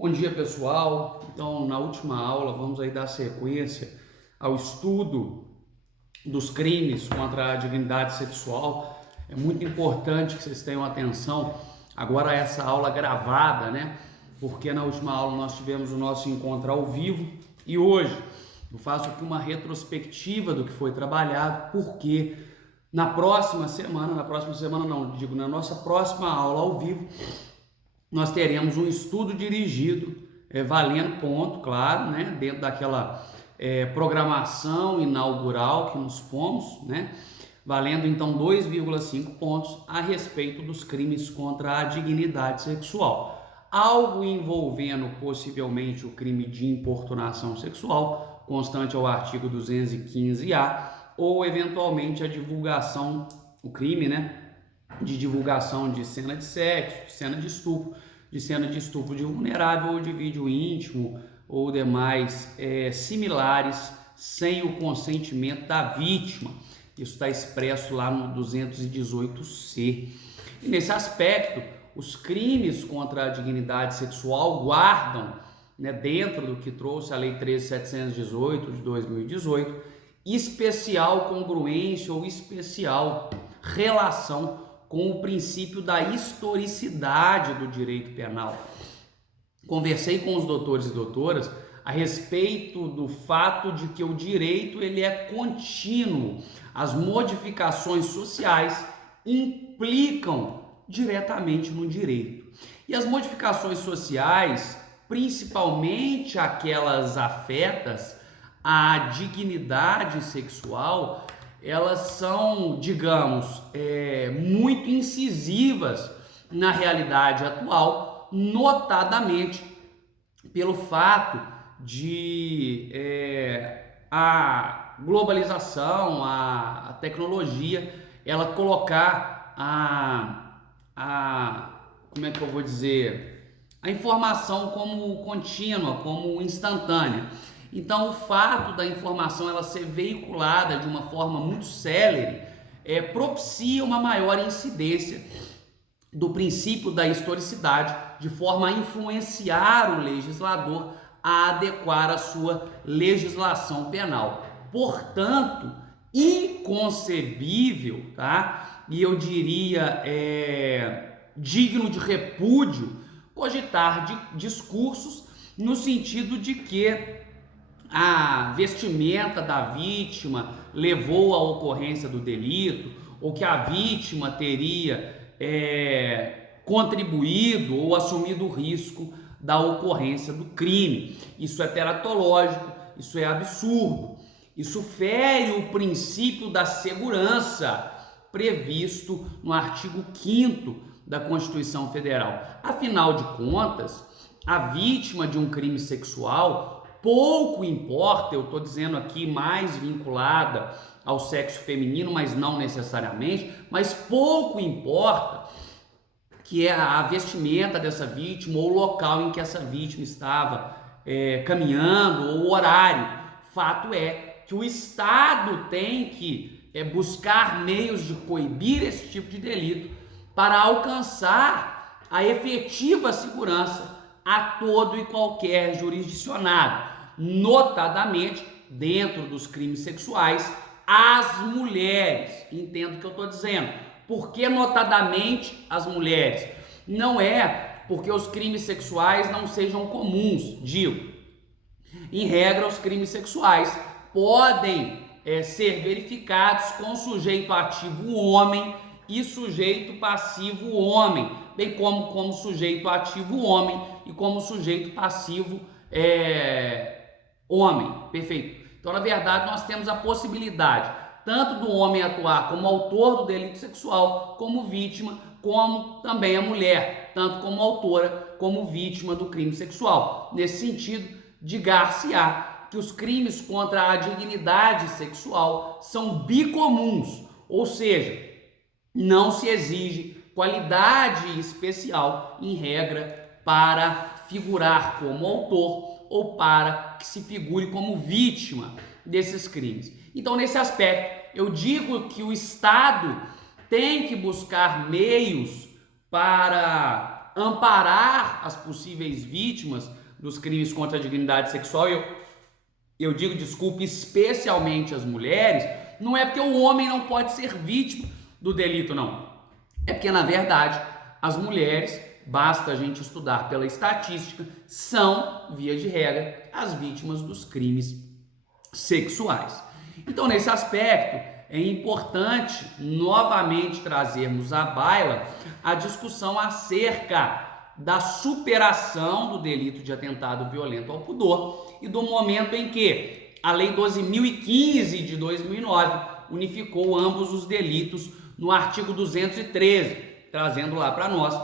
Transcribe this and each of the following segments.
Bom dia, pessoal. Então, na última aula, vamos aí dar sequência ao estudo dos crimes contra a dignidade sexual. É muito importante que vocês tenham atenção agora a essa aula gravada, né? Porque na última aula nós tivemos o nosso encontro ao vivo e hoje eu faço aqui uma retrospectiva do que foi trabalhado, porque na nossa próxima aula ao vivo, nós teremos um estudo dirigido, valendo ponto, claro, né, dentro daquela programação inaugural que nos pomos, né, valendo então 2,5 pontos a respeito dos crimes contra a dignidade sexual. Algo envolvendo possivelmente o crime de importunação sexual, constante ao artigo 215-A, ou eventualmente a divulgação, o crime, né, de divulgação de cena de sexo, de cena de estupro de vulnerável ou de vídeo íntimo ou demais similares sem o consentimento da vítima. Isso está expresso lá no 218C. E nesse aspecto, os crimes contra a dignidade sexual guardam, né, dentro do que trouxe a Lei 13.718 de 2018, especial congruência ou especial relação com o princípio da historicidade do direito penal. Conversei com os doutores e doutoras a respeito do fato de que o direito ele é contínuo. As modificações sociais implicam diretamente no direito. E as modificações sociais, principalmente aquelas afetas à dignidade sexual, elas são, digamos, muito incisivas na realidade atual, notadamente pelo fato de a globalização, a tecnologia, ela colocar como é que eu vou dizer, a informação como contínua, como instantânea. Então, o fato da informação ela ser veiculada de uma forma muito célere propicia uma maior incidência do princípio da historicidade, de forma a influenciar o legislador a adequar a sua legislação penal. Portanto, inconcebível, tá? E eu diria digno de repúdio cogitar de discursos no sentido de que a vestimenta da vítima levou à ocorrência do delito, ou que a vítima teria contribuído ou assumido o risco da ocorrência do crime. Isso é teratológico, isso é absurdo. Isso fere o princípio da segurança previsto no artigo 5º da Constituição Federal. Afinal de contas, a vítima de um crime sexual pouco importa, eu estou dizendo aqui mais vinculada ao sexo feminino, mas não necessariamente, mas pouco importa que é a vestimenta dessa vítima ou o local em que essa vítima estava caminhando ou o horário. Fato é que o Estado tem que buscar meios de coibir esse tipo de delito para alcançar a efetiva segurança a todo e qualquer jurisdicionado, notadamente dentro dos crimes sexuais, as mulheres. Entendo o que eu estou dizendo. Por que notadamente as mulheres? Não é porque os crimes sexuais não sejam comuns, digo. Em regra, os crimes sexuais podem ser verificados com sujeito ativo homem e sujeito passivo homem, bem como sujeito ativo homem e como sujeito passivo homem, perfeito. Então, na verdade, nós temos a possibilidade tanto do homem atuar como autor do delito sexual, como vítima, como também a mulher, tanto como autora como vítima do crime sexual. Nesse sentido, digar-se-á que os crimes contra a dignidade sexual são bicomuns, ou seja, não se exige qualidade especial, em regra, para figurar como autor ou para que se figure como vítima desses crimes. Então, nesse aspecto, eu digo que o Estado tem que buscar meios para amparar as possíveis vítimas dos crimes contra a dignidade sexual, eu digo, desculpe, especialmente as mulheres, não é porque o homem não pode ser vítima do delito, não. É porque, na verdade, as mulheres, basta a gente estudar pela estatística, são, via de regra, as vítimas dos crimes sexuais. Então, nesse aspecto, é importante novamente trazermos à baila a discussão acerca da superação do delito de atentado violento ao pudor e do momento em que a Lei 12.015 de 2009 unificou ambos os delitos no artigo 213, trazendo lá para nós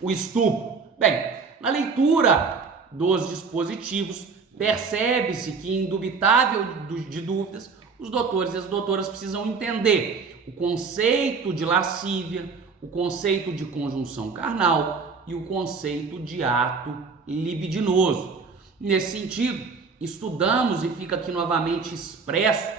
o estupro. Bem, na leitura dos dispositivos, percebe-se que, indubitável de dúvidas, os doutores e as doutoras precisam entender o conceito de lascívia, o conceito de conjunção carnal e o conceito de ato libidinoso. Nesse sentido, estudamos e fica aqui novamente expresso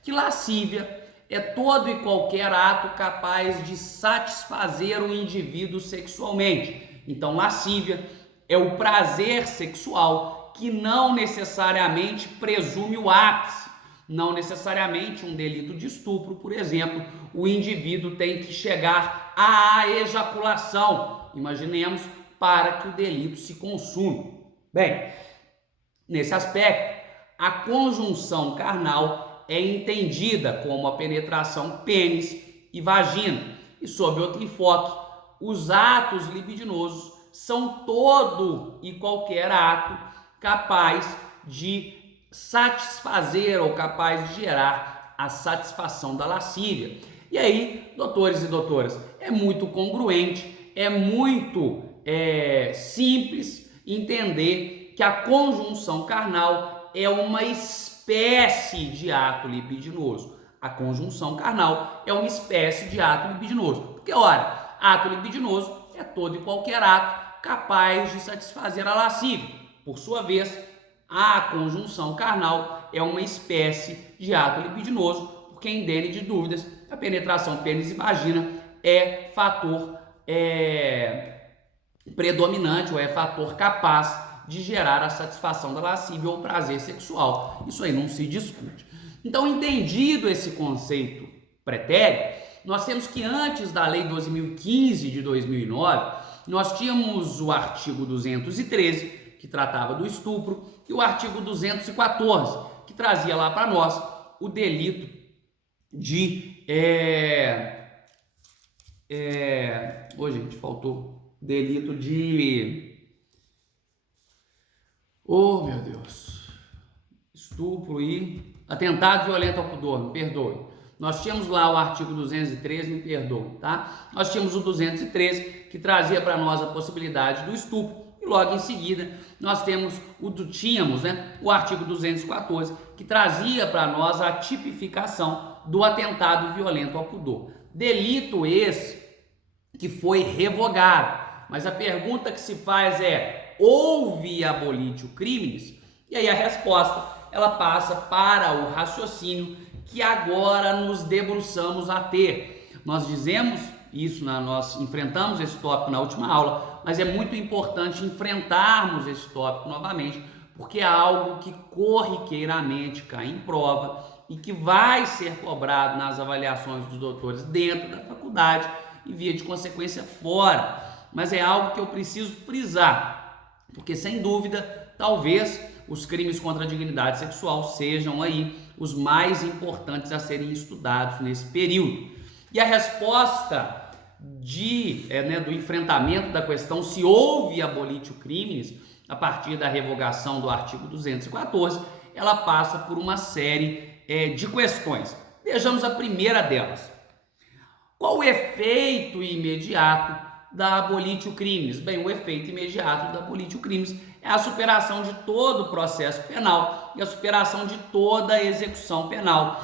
que lascívia é todo e qualquer ato capaz de satisfazer o indivíduo sexualmente. Então, lascívia é o prazer sexual que não necessariamente presume o ápice. Não necessariamente um delito de estupro, por exemplo, o indivíduo tem que chegar à ejaculação, imaginemos, para que o delito se consuma. Bem, nesse aspecto, a conjunção carnal é entendida como a penetração pênis e vagina. E sob outro enfoque, os atos libidinosos são todo e qualquer ato capaz de satisfazer ou capaz de gerar a satisfação da lascívia. E aí, doutores e doutoras, é muito congruente, é muito simples entender que a conjunção carnal é uma espécie de ato libidinoso. A conjunção carnal é uma espécie de ato libidinoso. Porque, ora, ato libidinoso é todo e qualquer ato capaz de satisfazer a lascívia. Por sua vez, a conjunção carnal é uma espécie de ato libidinoso, porque, indene de dúvidas, a penetração pênis e vagina é fator predominante ou é fator capaz de gerar a satisfação da lascívia ou prazer sexual. Isso aí não se discute. Então, entendido esse conceito pretérito, nós temos que antes da Lei 12.015 de 2009, nós tínhamos o artigo 213, que tratava do estupro, e o artigo 214, que trazia lá para nós o delito de... gente, faltou. Delito de... Oh, meu Deus. Estupro e atentado violento ao pudor, me perdoe. Nós tínhamos lá o artigo 213, me perdoe, tá? Nós tínhamos o 213, que trazia para nós a possibilidade do estupro. E logo em seguida, nós tínhamos o artigo 214, que trazia para nós a tipificação do atentado violento ao pudor. Delito esse que foi revogado. Mas a pergunta que se faz é: houve abolitio criminis? E aí a resposta, ela passa para o raciocínio que agora nos debruçamos a ter. Nós dizemos isso, nós enfrentamos esse tópico na última aula, mas é muito importante enfrentarmos esse tópico novamente, porque é algo que corriqueiramente cai em prova e que vai ser cobrado nas avaliações dos doutores dentro da faculdade e, via de consequência, fora. Mas é algo que eu preciso frisar, porque, sem dúvida, talvez os crimes contra a dignidade sexual sejam aí os mais importantes a serem estudados nesse período. E a resposta do enfrentamento da questão se houve abolitio criminis a partir da revogação do artigo 214, ela passa por uma série de questões. Vejamos a primeira delas. Qual o efeito imediato da abolitio criminis? Bem, o efeito imediato da abolitio criminis é a superação de todo o processo penal e a superação de toda a execução penal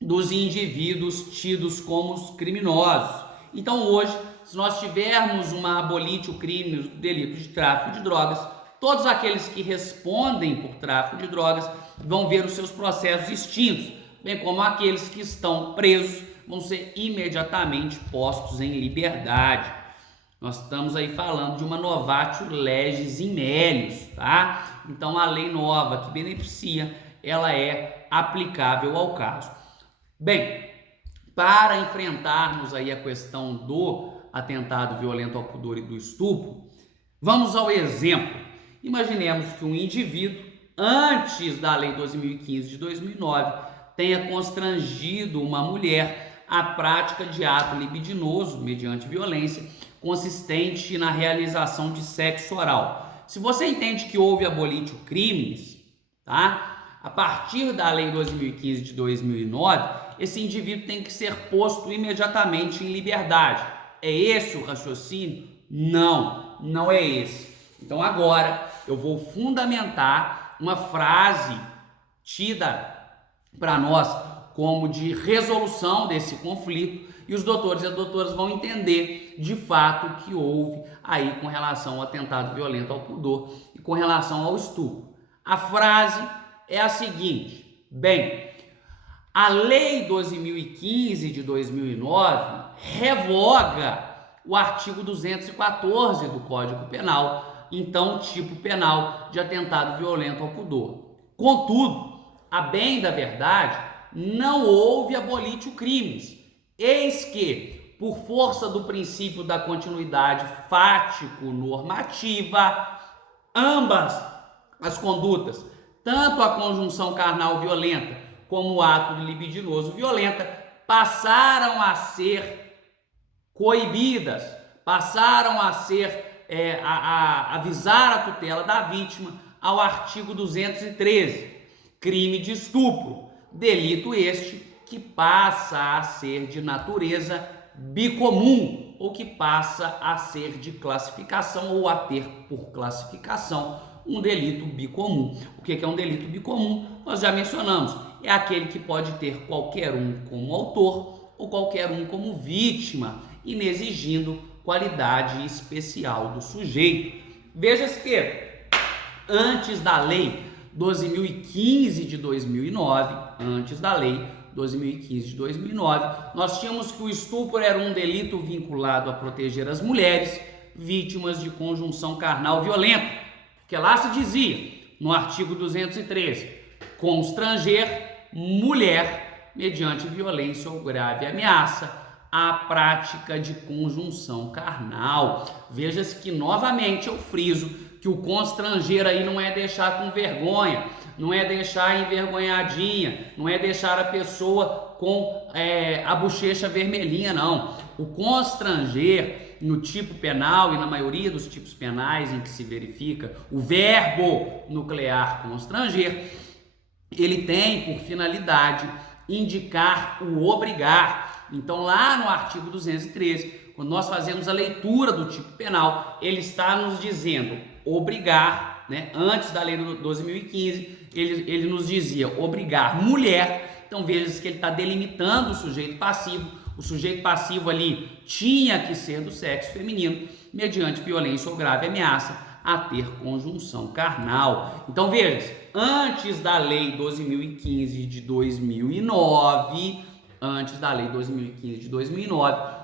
dos indivíduos tidos como os criminosos. Então, hoje, se nós tivermos uma abolitio criminis do delito de tráfico de drogas, todos aqueles que respondem por tráfico de drogas vão ver os seus processos extintos, bem como aqueles que estão presos vão ser imediatamente postos em liberdade. Nós estamos aí falando de uma novatio legis in melius, tá? Então a lei nova que beneficia, ela é aplicável ao caso. Bem, para enfrentarmos aí a questão do atentado violento ao pudor e do estupro, vamos ao exemplo. Imaginemos que um indivíduo, antes da lei 2015 de 2009, tenha constrangido uma mulher à prática de ato libidinoso mediante violência, consistente na realização de sexo oral. Se você entende que houve abolitio crimes, tá? A partir da lei 2015 de 2009, esse indivíduo tem que ser posto imediatamente em liberdade. É esse o raciocínio? Não, não é esse. Então agora eu vou fundamentar uma frase tida para nós como de resolução desse conflito, e os doutores e as doutoras vão entender de fato o que houve aí com relação ao atentado violento ao pudor e com relação ao estupro. A frase é a seguinte: bem, a lei 2015 de 2009 revoga o artigo 214 do Código Penal, então tipo penal de atentado violento ao pudor. Contudo, a bem da verdade, não houve abolitio crimes. Eis que, por força do princípio da continuidade fático-normativa, ambas as condutas, tanto a conjunção carnal violenta como o ato libidinoso violenta, passaram a ser coibidas, passaram a ser a avisar a tutela da vítima ao artigo 213, crime de estupro, delito este que passa a ser de natureza bicomum, ou que passa a ser de classificação ou a ter por classificação um delito bicomum. O que é um delito bicomum? Nós já mencionamos, é aquele que pode ter qualquer um como autor ou qualquer um como vítima, inexigindo qualidade especial do sujeito. Veja-se que antes da lei 12.015 de 2009, nós tínhamos que o estupro era um delito vinculado a proteger as mulheres vítimas de conjunção carnal violenta, porque lá se dizia, no artigo 213, constranger mulher mediante violência ou grave ameaça à prática de conjunção carnal. Veja-se que novamente eu friso que o constranger aí não é deixar com vergonha, não é deixar envergonhadinha, não é deixar a pessoa com a bochecha vermelhinha, não. O constranger no tipo penal e na maioria dos tipos penais em que se verifica o verbo nuclear constranger, ele tem por finalidade indicar o obrigar. Então lá no artigo 213, quando nós fazemos a leitura do tipo penal, ele está nos dizendo obrigar, né? Antes da lei de 12.015, ele nos dizia obrigar mulher. Então veja-se que ele está delimitando o sujeito passivo. O sujeito passivo ali tinha que ser do sexo feminino, mediante violência ou grave ameaça a ter conjunção carnal. Então veja-se, antes da lei 12.015 de 2009,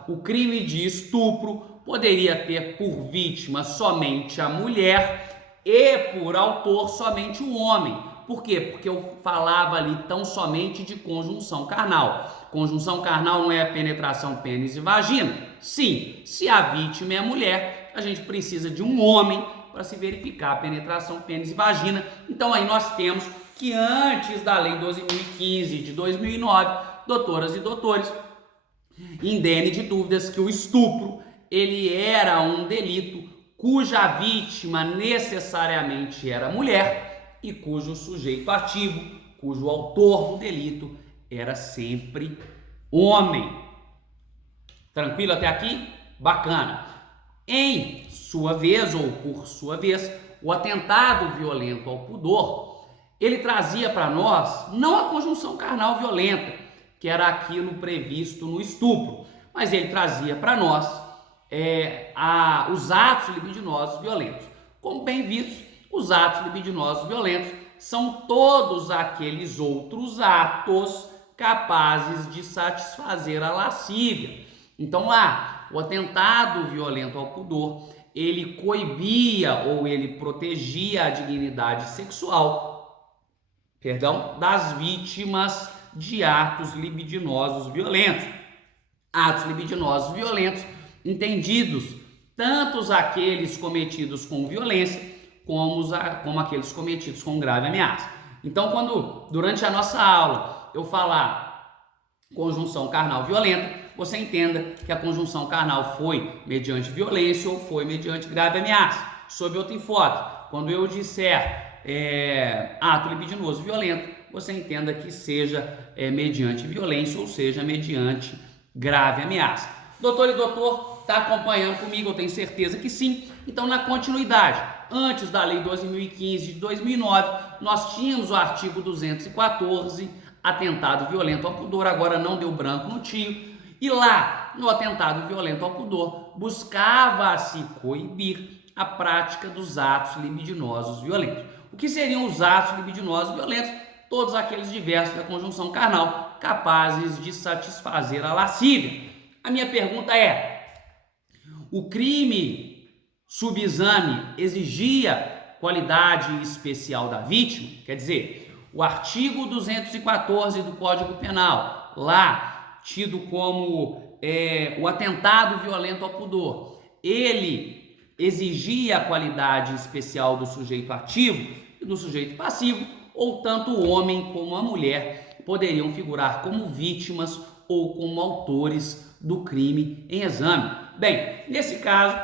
o crime de estupro poderia ter por vítima somente a mulher e por autor somente o homem. Por quê? Porque eu falava ali tão somente de conjunção carnal. Conjunção carnal não é a penetração pênis e vagina? Sim, se a vítima é a mulher, a gente precisa de um homem para se verificar a penetração pênis e vagina. Então aí nós temos que antes da lei 12.015 de 2009, doutoras e doutores, indene de dúvidas que o estupro ele era um delito cuja vítima necessariamente era mulher e cujo sujeito ativo, cujo autor do delito era sempre homem. Tranquilo até aqui? Bacana. Em sua vez, ou por sua vez, o atentado violento ao pudor, ele trazia para nós não a conjunção carnal violenta, que era aquilo previsto no estupro, mas ele trazia para nós os atos libidinosos violentos. Como bem visto, os atos libidinosos violentos são todos aqueles outros atos capazes de satisfazer a lascívia. Então lá, o atentado violento ao pudor, ele coibia ou ele protegia a dignidade sexual, das vítimas de atos libidinosos violentos. Atos libidinosos violentos entendidos tanto aqueles cometidos com violência como aqueles cometidos com grave ameaça. Então, quando durante a nossa aula eu falar conjunção carnal violenta, você entenda que a conjunção carnal foi mediante violência ou foi mediante grave ameaça. Sob outro enfoque, quando eu disser ato libidinoso violento, você entenda que seja mediante violência ou seja mediante grave ameaça. Doutor e doutor, está acompanhando comigo? Eu tenho certeza que sim. Então, na continuidade, antes da Lei 12.015 de 2009, nós tínhamos o artigo 214, atentado violento ao pudor, agora não deu branco no tio. E lá, no atentado violento ao pudor, buscava-se coibir a prática dos atos libidinosos violentos. O que seriam os atos libidinosos violentos? Todos aqueles diversos da conjunção carnal capazes de satisfazer a lascívia. A minha pergunta é: o crime subexame exigia qualidade especial da vítima? Quer dizer, o artigo 214 do Código Penal, lá tido como o atentado violento ao pudor, ele exigia a qualidade especial do sujeito ativo e do sujeito passivo, ou tanto o homem como a mulher poderiam figurar como vítimas ou como autores do crime em exame. Bem, nesse caso,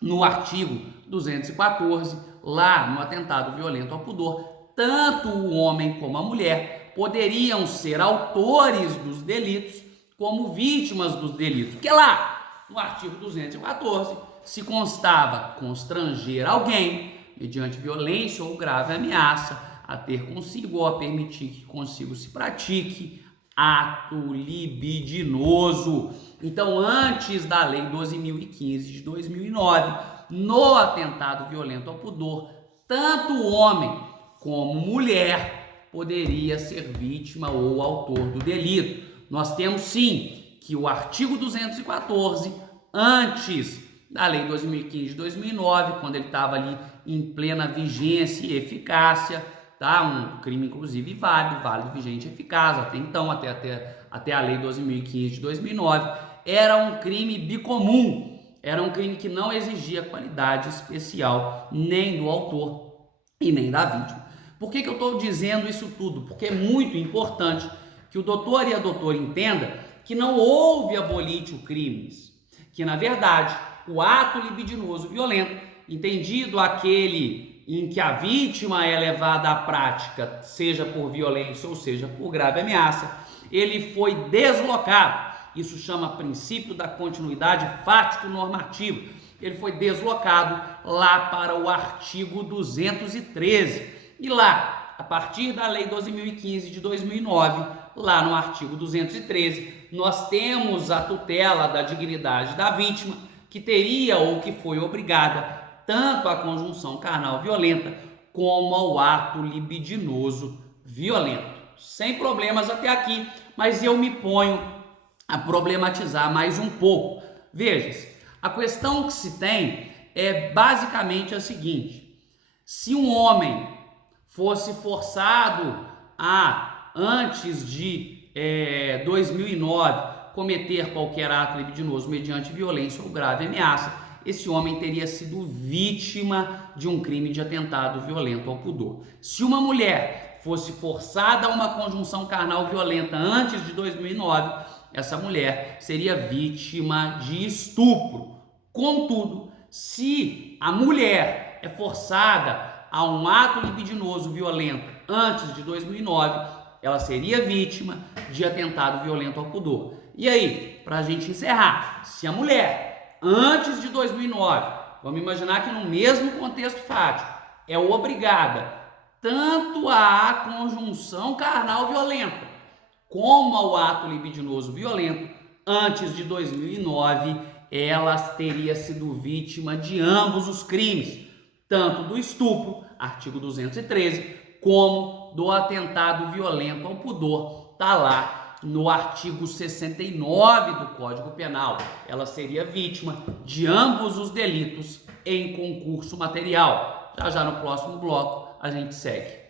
no artigo 214, lá no atentado violento ao pudor, tanto o homem como a mulher poderiam ser autores dos delitos como vítimas dos delitos. Porque lá, no artigo 214, se constava constranger alguém, mediante violência ou grave ameaça, a ter consigo ou a permitir que consigo se pratique ato libidinoso. Então, antes da Lei 12.015 de 2009, no atentado violento ao pudor, tanto o homem como mulher poderia ser vítima ou autor do delito. Nós temos sim que o artigo 214, antes da Lei 12.015 de 2009, quando ele estava ali em plena vigência e eficácia, tá? Um crime inclusive válido, vigente e eficaz, até então, até a Lei 12.015 de 2009, era um crime bicomum, era um crime que não exigia qualidade especial nem do autor e nem da vítima. Por que eu estou dizendo isso tudo? Porque é muito importante que o doutor e a doutora entendam que não houve abolitio crimes, que na verdade o ato libidinoso violento, entendido aquele em que a vítima é levada à prática, seja por violência ou seja por grave ameaça, ele foi deslocado. Isso chama princípio da continuidade fático-normativa. Ele foi deslocado lá para o artigo 213. E lá, a partir da Lei 12.015 de 2009, lá no artigo 213, nós temos a tutela da dignidade da vítima, que teria ou que foi obrigada tanto à conjunção carnal violenta como ao ato libidinoso violento. Sem problemas até aqui, mas eu me ponho a problematizar mais um pouco. Veja, a questão que se tem é basicamente a seguinte: se um homem fosse forçado a, antes de 2009, cometer qualquer ato libidinoso mediante violência ou grave ameaça, esse homem teria sido vítima de um crime de atentado violento ao pudor. Se uma mulher fosse forçada a uma conjunção carnal violenta antes de 2009, essa mulher seria vítima de estupro. Contudo, se a mulher é forçada a um ato libidinoso violento antes de 2009, ela seria vítima de atentado violento ao pudor. E aí, para a gente encerrar, se a mulher, antes de 2009, vamos imaginar que no mesmo contexto fático, é obrigada tanto à conjunção carnal violenta como ao ato libidinoso violento, antes de 2009, ela teria sido vítima de ambos os crimes, tanto do estupro, artigo 213, como do atentado violento ao pudor, está lá no artigo 69 do Código Penal. Ela seria vítima de ambos os delitos em concurso material. Já no próximo bloco a gente segue.